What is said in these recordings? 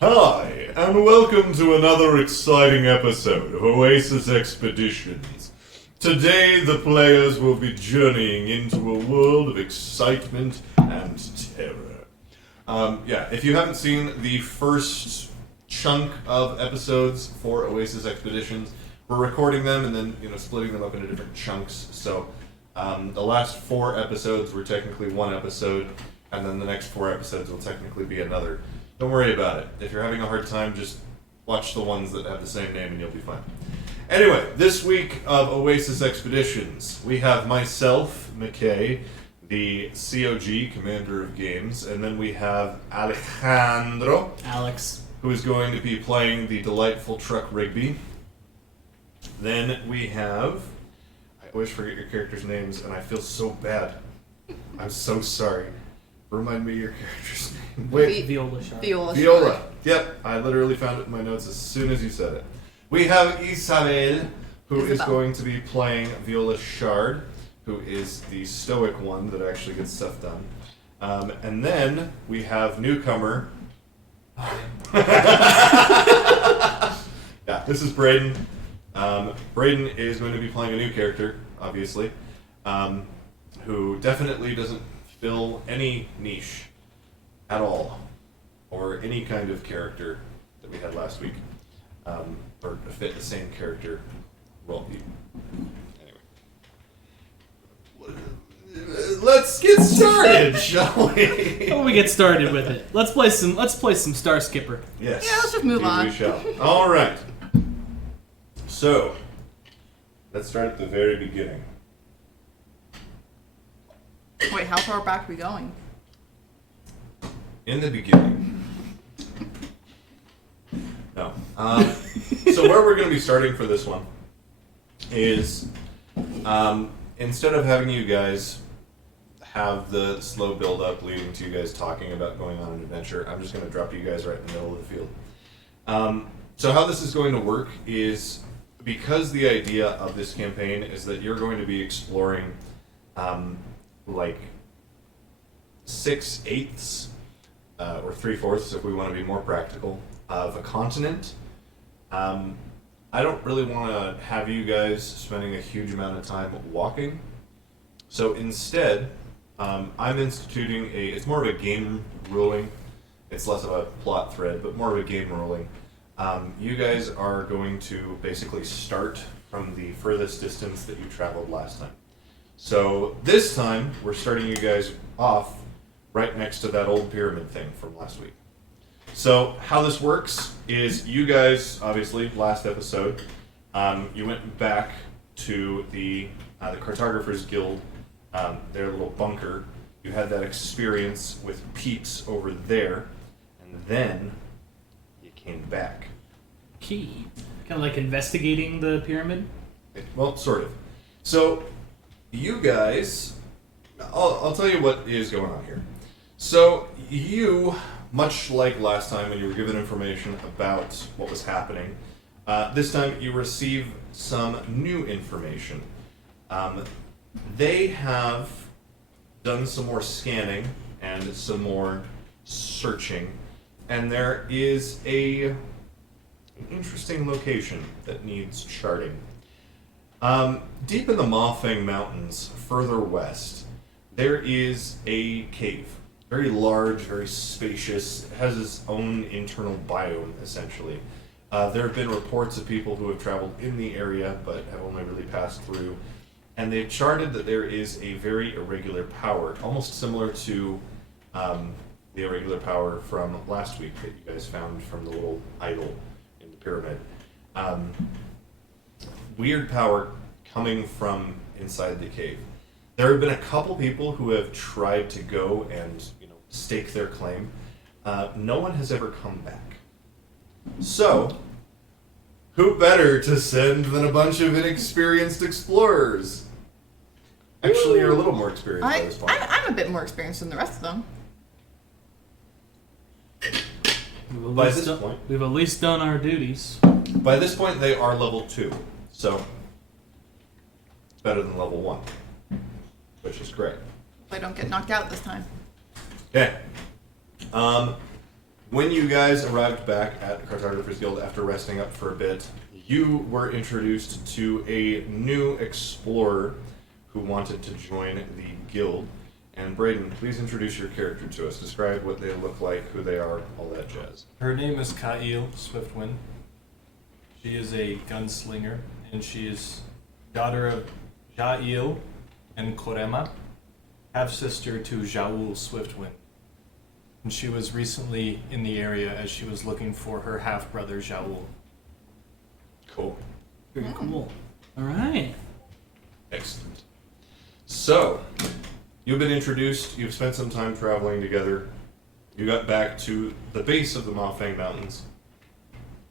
Hi, and welcome to another exciting episode of Oasis Expeditions. Today, the players will be journeying into a world of excitement and terror. If you haven't seen the first chunk of episodes for Oasis Expeditions, we're recording them and then, splitting them up into different chunks. So, the last 4 episodes were technically one episode, and then the next 4 episodes will technically be another. Don't worry about it. If you're having a hard time, just watch the ones that have the same name and you'll be fine. Anyway, this week of Oasis Expeditions, we have myself, McKay, the COG, Commander of Games, and then we have Alejandro, Alex, who is going to be playing the delightful Truck Rigby. Then we have... I always forget your characters' names, and I feel so bad. I'm so sorry. Remind me your character's name. Wait. Viola Shard. Viola. Yep, I literally found it in my notes as soon as you said it. We have Isabel, who is going to be playing Viola Shard, who is the stoic one that actually gets stuff done. And then we have newcomer. Yeah, this is Braden. Braden is going to be playing a new character, obviously, who definitely doesn't fill any niche at all, or any kind of character that we had last week, or fit the same character role. Anyway, let's get started, shall we? Before we get started with it, let's play some Starskipper. Yes. Yeah, let's just move on. We shall. All right. So, let's start at the very beginning. Wait, how far back are we going? In the beginning. No. So where we're going to be starting for this one is, instead of having you guys have the slow build-up leading to you guys talking about going on an adventure, I'm just going to drop you guys right in the middle of the field. So how this is going to work is, because the idea of this campaign is that you're going to be exploring like 6/8 or 3/4 if we want to be more practical of a continent. I don't really want to have you guys spending a huge amount of time walking, so instead I'm instituting it's more of a game ruling. It's less of a plot thread, but more of a game ruling. You guys are going to basically start from the furthest distance that you traveled last time. So this time, we're starting you guys off right next to that old pyramid thing from last week. So how this works is you guys, obviously, last episode, you went back to the Cartographers Guild, their little bunker. You had that experience with peeps over there, and then you came back. Key. Kind of like investigating the pyramid? Well, sort of. So... you guys, I'll tell you what is going on here. So you, much like last time when you were given information about what was happening, this time you receive some new information. They have done some more scanning and some more searching, and there is an interesting location that needs charting. Deep in the Mawfang Mountains, further west, there is a cave. Very large, very spacious. It has its own internal biome, essentially. There have been reports of people who have traveled in the area, but have only really passed through. And they've charted that there is a very irregular power, almost similar to the irregular power from last week that you guys found from the little idol in the pyramid. Weird power coming from inside the cave. There have been a couple people who have tried to go and stake their claim. No one has ever come back. So, who better to send than a bunch of inexperienced explorers? Actually, you're a little more experienced by this point. I'm a bit more experienced than the rest of them. By this point, we've at least done our duties. By this point, they are level 2, so it's better than level 1, which is great. If I don't get knocked out this time. Okay. when you guys arrived back at the Cartographers Guild after resting up for a bit, you were introduced to a new explorer who wanted to join the guild. And Braden, please introduce your character to us. Describe what they look like, who they are, all that jazz. Her name is Ka'il Swiftwind. She is a gunslinger, and she is daughter of Ja'il and Korema, half-sister to Ja'ul Swiftwind. And she was recently in the area as she was looking for her half-brother Ja'ul. Cool. Very cool. All right. Excellent. So, you've been introduced, you've spent some time traveling together. You got back to the base of the Mawfang Mountains,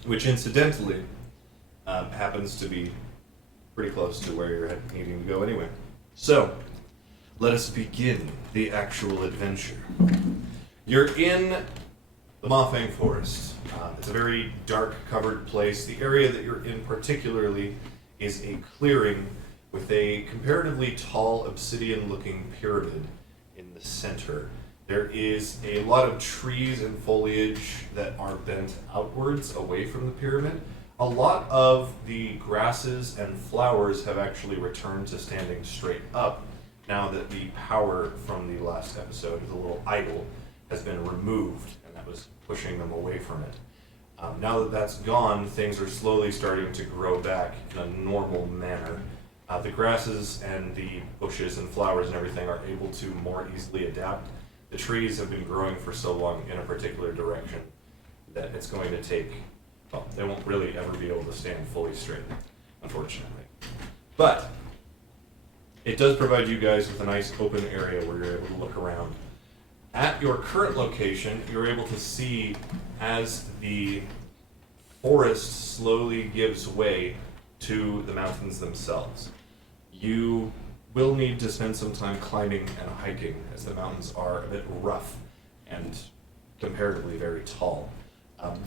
which incidentally happens to be pretty close to where you're needing to go anyway. So, let us begin the actual adventure. You're in the Mawfang Forest. It's a very dark, covered place. The area that you're in particularly is a clearing with a comparatively tall obsidian-looking pyramid in the center. There is a lot of trees and foliage that are bent outwards away from the pyramid. A lot of the grasses and flowers have actually returned to standing straight up now that the power from the last episode, the little idol, has been removed, and that was pushing them away from it. Now that that's gone, things are slowly starting to grow back in a normal manner. The grasses and the bushes and flowers and everything are able to more easily adapt. The trees have been growing for so long in a particular direction that it's going to take, well, they won't really ever be able to stand fully straight, unfortunately. But it does provide you guys with a nice open area where you're able to look around. At your current location, you're able to see as the forest slowly gives way to the mountains themselves. You will need to spend some time climbing and hiking as the mountains are a bit rough and comparatively very tall.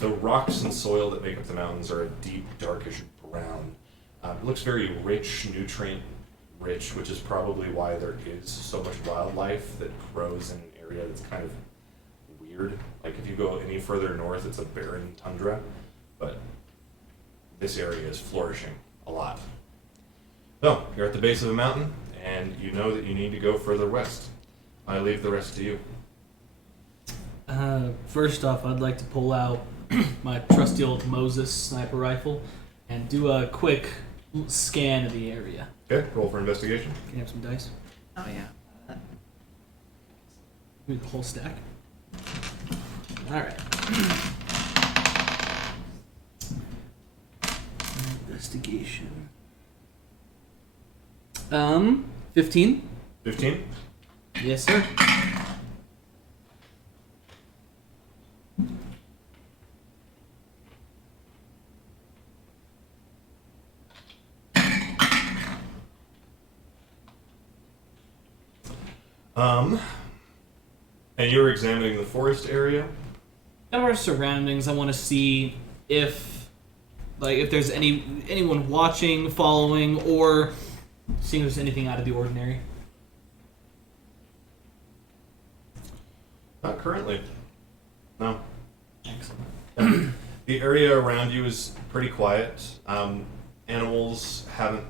The rocks and soil that make up the mountains are a deep, darkish brown. It looks very rich, nutrient-rich, which is probably why there is so much wildlife that grows in an area that's kind of weird. Like if you go any further north, it's a barren tundra, but this area is flourishing a lot. So, you're at the base of a mountain, and you know that you need to go further west. I leave the rest to you. First off, I'd like to pull out my trusty old Moses sniper rifle and do a quick scan of the area. Okay, roll for investigation. Can you have some dice? Oh yeah. Give me the whole stack. Alright. Investigation. 15? 15? Yes, sir. And you're examining the forest area? In our surroundings, I want to see if there's anyone watching, following, or seeing if there's anything out of the ordinary. Not currently. No. Excellent. The area around you is pretty quiet. Animals haven't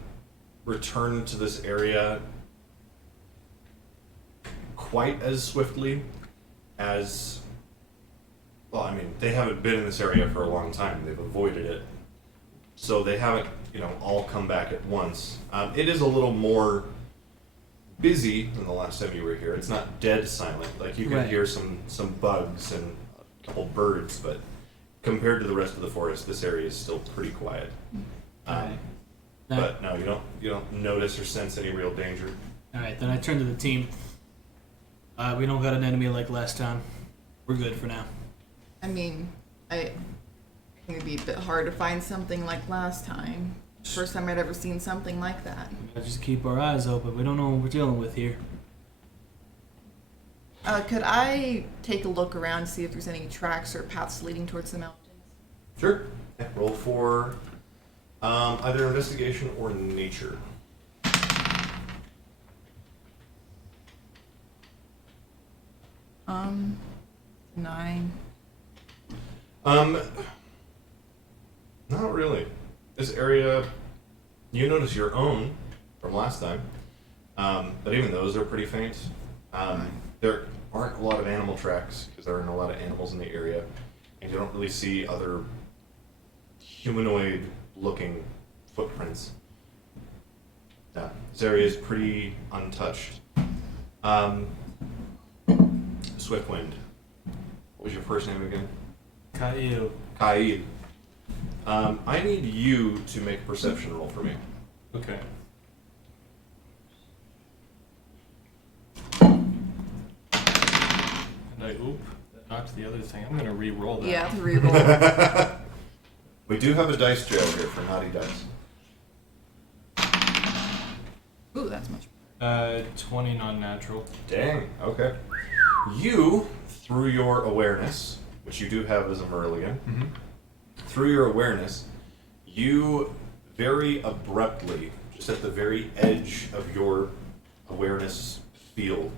returned to this area quite as swiftly as, well, I mean, they haven't been in this area for a long time. They've avoided it. So they haven't, all come back at once. It is a little more busy than the last time you were here. It's not dead silent. Like, you can Right. hear some bugs and a couple birds, but compared to the rest of the forest, this area is still pretty quiet. Alright. But no, you don't notice or sense any real danger. Alright, then I turn to the team. We don't got an enemy like last time. We're good for now. I mean, I think it'd be a bit hard to find something like last time. First time I'd ever seen something like that. We gotta just keep our eyes open. We don't know what we're dealing with here. Could I take a look around to see if there's any tracks or paths leading towards the mountains? Sure. Okay, roll for either investigation or nature. 9. Not really. This area, you notice your own from last time, but even those are pretty faint. There aren't a lot of animal tracks because there aren't a lot of animals in the area, and you don't really see other humanoid-looking footprints. Yeah, this area is pretty untouched. Swiftwind. What was your first name again? Kyle. Kyle. I need you to make a perception roll for me. Okay. And I that knocked the other thing. I'm gonna re-roll that. Yeah, to reroll. We do have a dice jail here for naughty dice. Ooh, that's much 20 non-natural. Dang, okay. You, through your awareness, which you do have as a Merlian, Mm-hmm. through your awareness, you very abruptly, just at the very edge of your awareness field,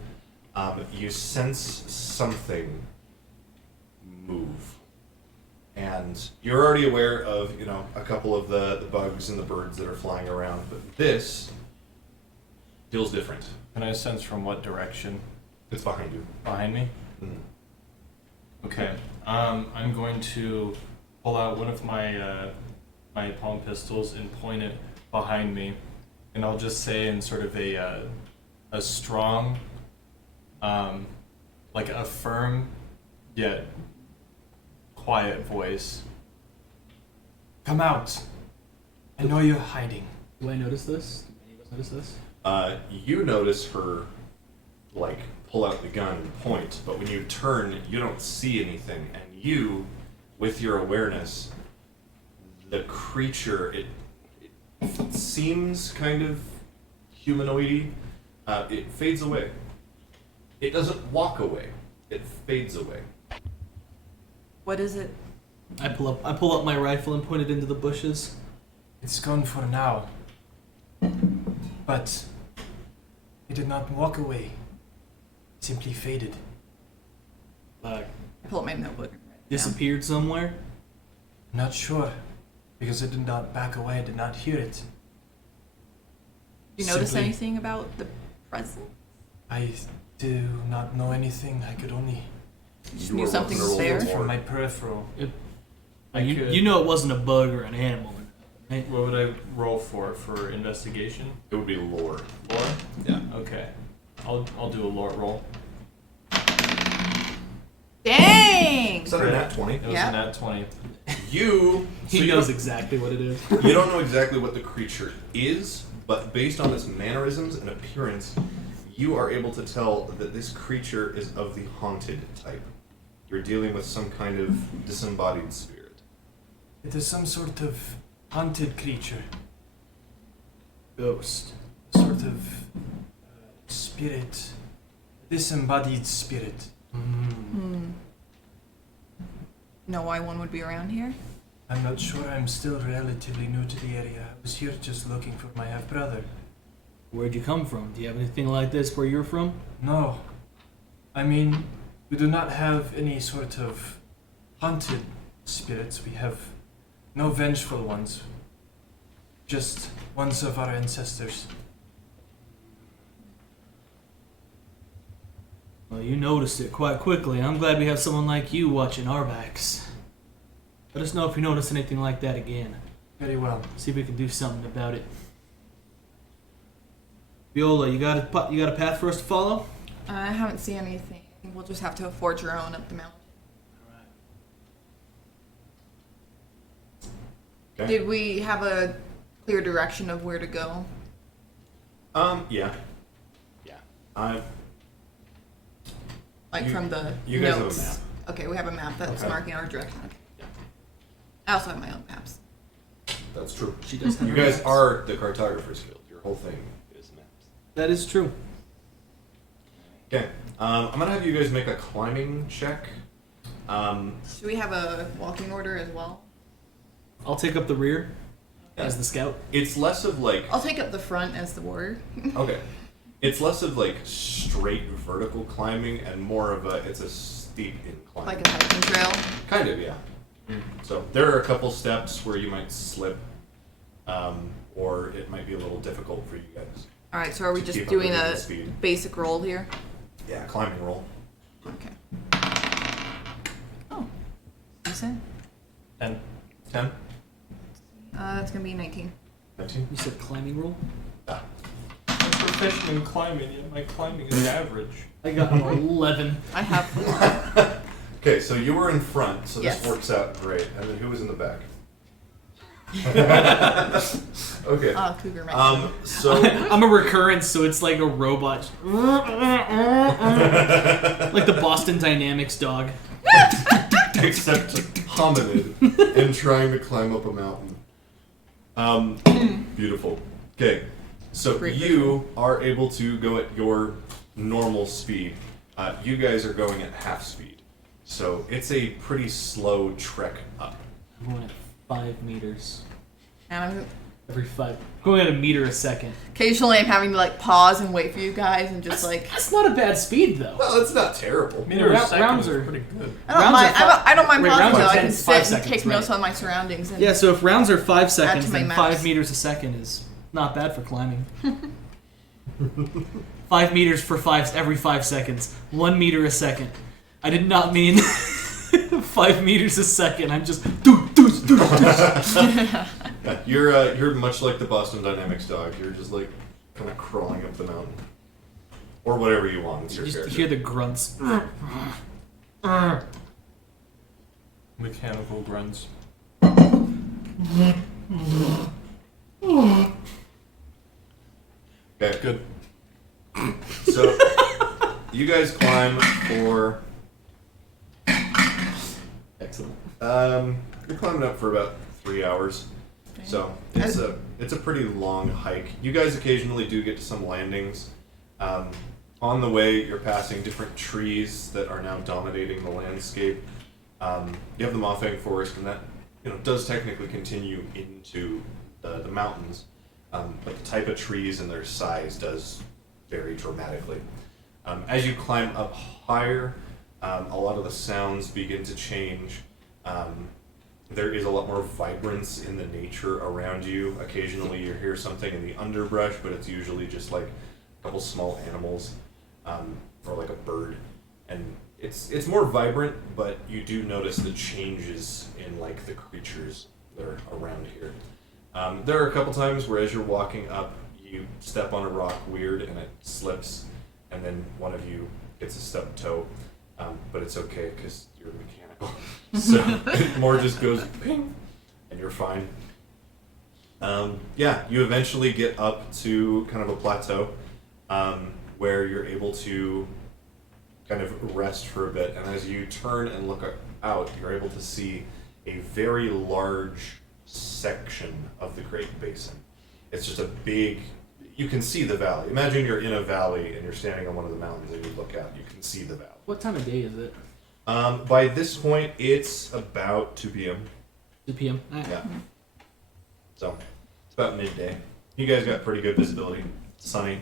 you sense something move. And you're already aware of, a couple of the bugs and the birds that are flying around, but this feels different. Can I sense from what direction? It's behind you. Behind me? Mhm. Okay. I'm going to pull out one of my my palm pistols and point it behind me, and I'll just say in sort of a strong, like a firm yet quiet voice. Come out! I know you're hiding. Do I notice this? Do any of us notice this? You notice her, pull out the gun and point, but when you turn, you don't see anything, and you, with your awareness, the creature, it seems kind of humanoid-y, it fades away. It doesn't walk away, it fades away. What is it? I pull up my rifle and point it into the bushes. It's gone for now. But it did not walk away. It simply faded. Like I pull up my notebook and write it down. disappeared somewhere. I'm not sure, because it did not back away. I did not hear it. Do you notice Simply- anything about the present? I do not know anything. I could only You just You knew were something welcome was to roll there? more. from my peripheral. You know it wasn't a bug or an animal, right? What would I roll for investigation? It would be lore. Lore? Yeah. Okay. I'll do a lore roll. Dang! Is that a nat 20? It was Yeah. a nat 20. You, He so you knows don't- exactly what it is. You don't know exactly what the creature is, but based on its mannerisms and appearance, you are able to tell that this creature is of the haunted type. You're dealing with some kind of disembodied spirit. It is some sort of haunted creature. Ghost. A sort of spirit. Disembodied spirit. Know why one would be around here? I'm not sure. I'm still relatively new to the area. I was here just looking for my half-brother. Where'd you come from? Do you have anything like this where you're from? No. I mean, we do not have any sort of haunted spirits. We have no vengeful ones. Just ones of our ancestors. Well, you noticed it quite quickly. I'm glad we have someone like you watching our backs. Let us know if you notice anything like that again. Very well. See if we can do something about it. Viola, you got a path for us to follow? I haven't seen anything. We'll just have to forge our own up the mountain. Okay. Did we have a clear direction of where to go? Yeah. Like You- from the you guys have a notes? map. Okay, we have a map that's Okay. marking our direction. Okay. Yeah. I also have my own maps. That's true. She does have You her guys maps. are the Cartographer's Guild. Your whole thing is maps. That is true. Okay. I'm gonna have you guys make a climbing check. Should we have a walking order as well? I'll take up the rear as the scout. It's less of I'll take up the front as the warrior. okay. It's less of straight vertical climbing and more of it's a steep incline. Like a hiking trail. Kind of, yeah. So there are a couple steps where you might slip, or it might be a little difficult for you guys. All right, so are we To just keep up doing with a the speed. basic roll here? Yeah, climbing roll. Okay. Oh, decent. 10. 10? That's gonna be 19. 19? You said climbing roll? Ah. I'm proficient in climbing, yet my climbing is average. I got an 11. I have 4. Okay, so you were in front, so this Yes. works out great. And then who was in the back? Okay. Cougar Mountain. So I'm a recurrence, so it's like a robot. Like the Boston Dynamics dog. except hominid and trying to climb up a mountain. Beautiful. Okay, so Great you are able to go at your normal speed. You guys are going at half speed, so it's a pretty slow trek up. I'm going at 5 meters. And Every 5. Going at a meter a second. occasionally I'm having to like pause and wait for you guys and just like That's not a bad speed, though. Well, it's not terrible. Meter a second rounds is are- pretty good. I don't Rounds mind. are I don't mind wait, pausing rounds though. are I 10 can 5 sit and seconds, take notes right. on my surroundings. And Yeah, so if rounds are 5 Add seconds, to my then maps. 5 meters a second is not bad for climbing. 5 meters for every 5 seconds. 1 meter a second. I did not mean 5 meters a second. I'm just Yeah, you're much like the Boston Dynamics dog. You're just like kind of crawling up the mountain, or whatever you want. It's your just character. hear the grunts. Mechanical grunts. Okay. Good. So you guys climb for Excellent. you're climbing up for about 3 hours. So it's a pretty long hike. You guys occasionally do get to some landings. On the way, you're passing different trees that are now dominating the landscape. You have the Mawfang Forest, and that does technically continue into the mountains. But the type of trees and their size does vary dramatically. As you climb up higher, a lot of the sounds begin to change. There is a lot more vibrance in the nature around you. Occasionally you hear something in the underbrush, but it's usually just like a couple small animals, or like a bird. And it's more vibrant, but you do notice the changes in like the creatures that are around here. There are a couple times where as you're walking up, you step on a rock weird and it slips, and then one of you gets a stubbed toe, but it's okay because you're mechanical. So it more just goes ping, and you're fine. Yeah, you eventually get up to kind of a plateau where you're able to kind of rest for a bit, and as you turn and look out, you're able to see a very large section of the Great Basin. It's just a big, you can see the valley. Imagine you're in a valley and you're standing on one of the mountains and you look out, you can see the valley. What time of day is it? By this point, it's about 2 p.m. 2 p.m. Alright. Yeah. So, it's about midday. You guys got pretty good visibility. It's sunny.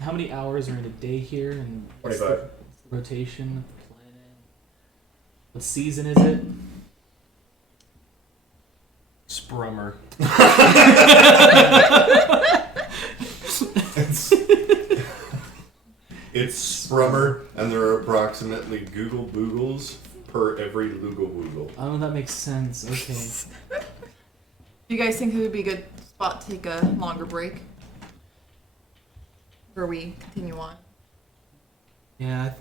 How many hours are in a day here? And what's 25. the rotation of the planet? What season is it? Sprummer. It's Sprummer, and there are approximately Google Boogles per every Lugal Woogle. I don't know if that makes sense. Okay. do you guys think it would be a good spot to take a longer break? Or we continue on? Yeah.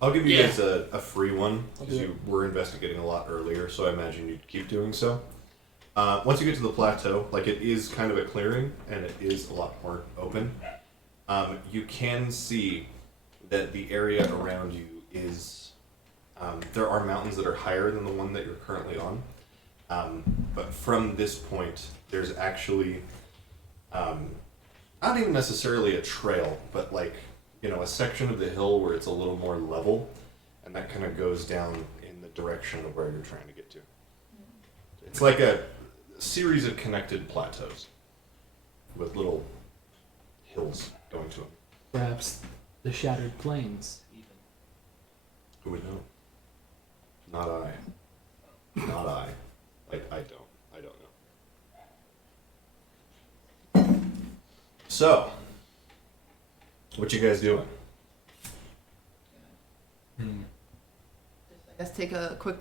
I'll give you Yeah. guys a free one, I'll because do you were investigating a lot earlier, so I imagine you'd keep doing so. Once you get to the plateau, like it is kind of a clearing, and it is a lot more open. You can see that the area around you is, there are mountains that are higher than the one that you're currently on. But from this point, there's actually, not even necessarily a trail, but like, a section of the hill where it's a little more level, and that kind of goes down in the direction of where you're trying to get to. It's like a series of connected plateaus with little hills going to them. Perhaps the Shattered Plains, even. Who would know? Not I. Not I. I don't. I don't know. So, what you guys doing? I guess take a quick,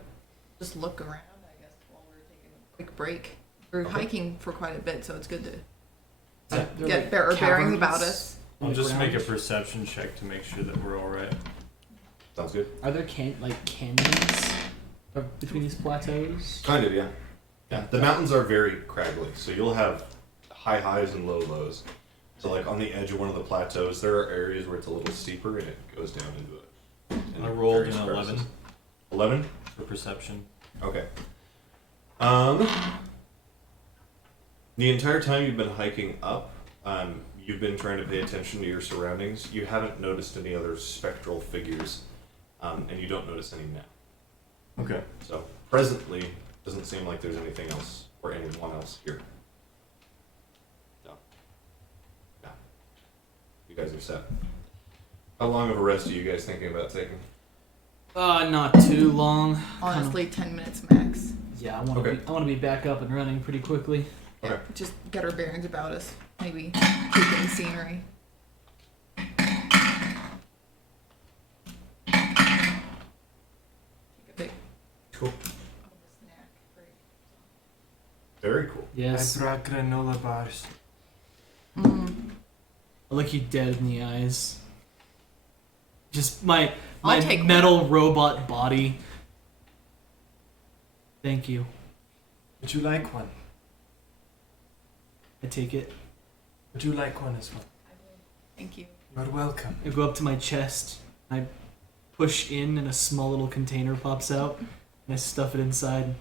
just look around. I guess while we're taking a quick break. We're Okay. hiking for quite a bit, so it's good to They're get like bearings caverns about us. I'll just underground. make a perception check to make sure that we're all right. Sounds good. Are there canyons between these plateaus? Kind of, yeah. Yeah. The mountains are very craggly, so you'll have high highs and low lows. So, like on the edge of one of the plateaus, there are areas where it's a little steeper and it goes down into it. I rolled various an 11 crevices. 11? for perception. Okay. The entire time you've been hiking up, you've been trying to pay attention to your surroundings. You haven't noticed any other spectral figures, and you don't notice any now. Okay. So presently, doesn't seem like there's anything else or anyone else here. No. No. You guys are set. How long of a rest are you guys thinking about taking? Not too long. Honestly, 10 minutes max. Yeah, I want to. Okay. I want to be back up and running pretty quickly. Okay. Just get our bearings about us. Maybe take in scenery. Take a big Cool. snack break. Very cool. Yes. I brought granola bars. I look you dead in the eyes. Just my I'll take metal robot body. Thank you. Would you like one? I take it. Would you like one as well? Thank you. You're welcome. I go up to my chest. I push in, and a small little container pops out, and I stuff it inside.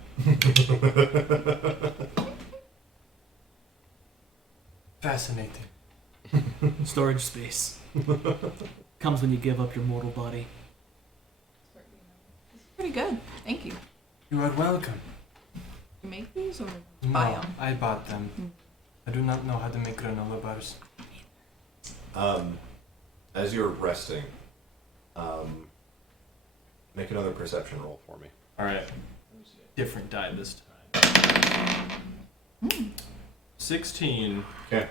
Fascinating. Storage space. Comes when you give up your mortal body. This is pretty good. Thank you. You are welcome. You make these or No, buy them? I bought them. I do not know how to make granola bars. As you're resting, make another perception roll for me. Alright. Different die this time. 16. Okay.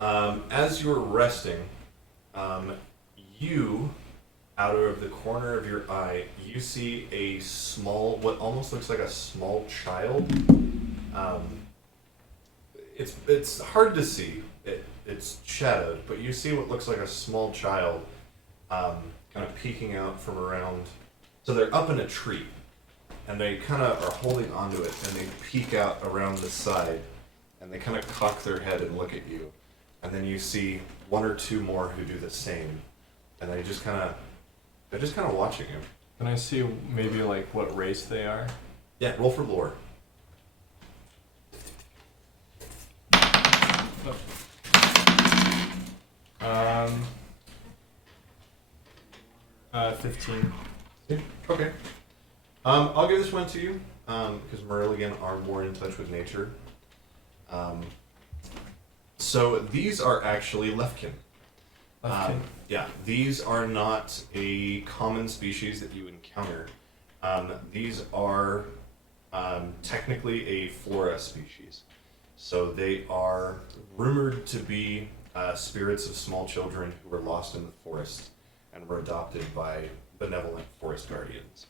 As you're resting, you, out of the corner of your eye, you see a small, what almost looks like a small child. It's hard to see. It's shadowed, but you see what looks like a small child, kind of peeking out from around. So they're up in a tree, and they kind of are holding onto it, and they peek out around the side, and they kind of cock their head and look at you. And then you see one or two more who do the same, and they're just kind of watching you. Can I see maybe like what race they are? Yeah, roll for lore. Um. 15. Okay. I'll give this one to you, because Merligan are more in touch with nature. So these are actually Lefkin. Yeah, these are not a common species that you encounter. These are technically a flora species. So they are rumored to be spirits of small children who were lost in the forest and were adopted by benevolent forest guardians.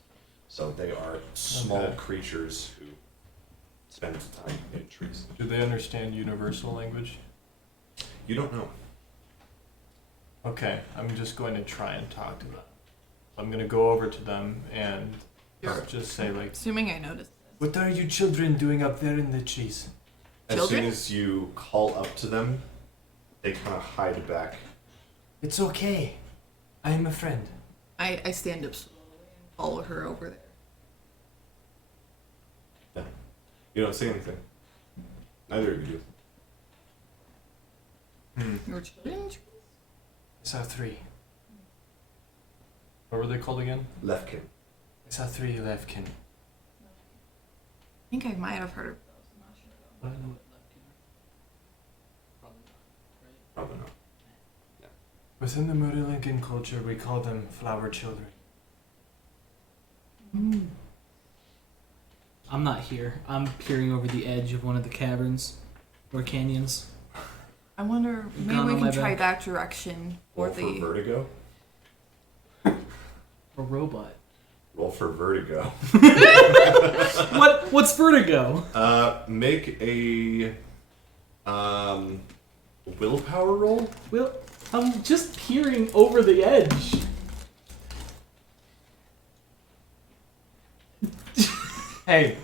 So they are small creatures who spend time in trees. Do they understand universal language? You don't know. Okay, I'm just going to try and talk to them. I'm going to go over to them and Sure. just say like, Assuming I noticed this. "What are you children doing up there in the trees?" As Children? soon as you call up to them, they kind of hide back. It's okay. I am a friend. I stand up slowly and follow her over there. You don't see anything. Neither of you do. Your children? I saw 3. What were they called again? Lefkin. I saw 3 Lefkin. I think I might have heard of those. I'm not sure though. I know what Lefkin are. Probably not, right? Probably not. Within the Murilinkan culture, we call them flower children. I'm not here. I'm peering over the edge of one of the caverns or canyons. I wonder, maybe Gone we on can my try back. that direction. Or Roll for the. vertigo. A robot. Roll for vertigo. What's vertigo? Make a willpower roll. Well, I'm just peering over the edge. Hey,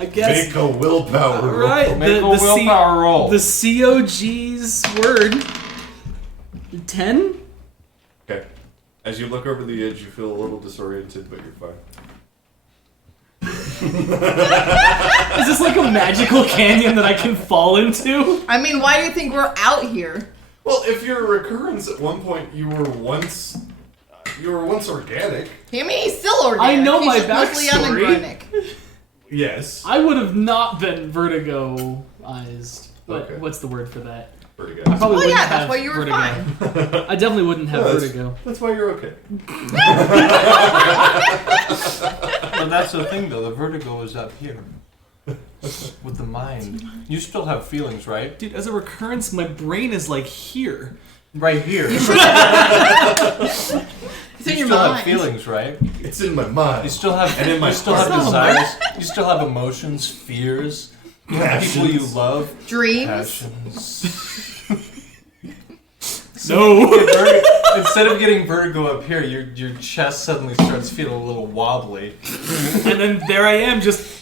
I guess. Make a willpower roll. Right. make a willpower roll. The COG's word. 10? Okay. As you look over the edge, you feel a little disoriented, but you're fine. Is this like a magical canyon that I can fall into? I mean, why do you think we're out here? Well, if you're a recurrence, at one point you were once organic. I mean, he's still organic. I know he's my just mostly backstory. unorganic. Yes. I would have not been vertigoized. Okay. What's the word for that? Vertigo. I probably Well, wouldn't yeah, that's have why you were vertigo. fine. I definitely wouldn't have No, vertigo. That's why you're okay. But that's the thing, though. The vertigo is up here. With the mind. You still have feelings, right? Dude, as a recurrence, my brain is like here. Right here. It's in You your still have mind. feelings, right? It's in my mind. You still have And in my you still have heart. desires. You still have emotions, fears. You have people you Passions. love. Dreams. Passions. No. Instead of getting vertigo up here, your chest suddenly starts feeling a little wobbly. And then there I am, just.